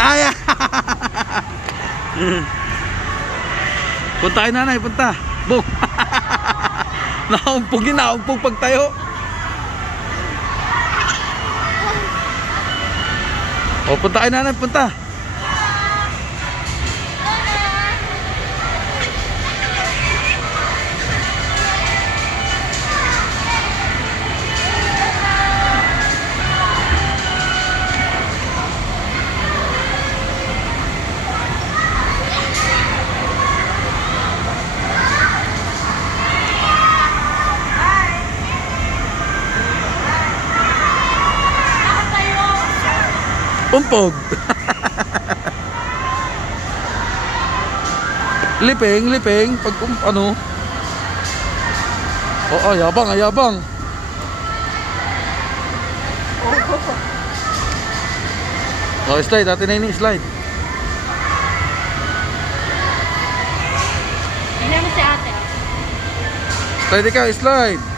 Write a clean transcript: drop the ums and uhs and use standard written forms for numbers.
Ay! Punta kay nanay, punta. Bong! Naumpog yun, naumpog pag tayo. O, punta kay nanay, punta. Umpog. Liping, liping. Pag ano. Oo, ayabang, ayabang. Oh, slide. Atin na ini, slide. Tingnan mo si ate. Slide ikaw, slide.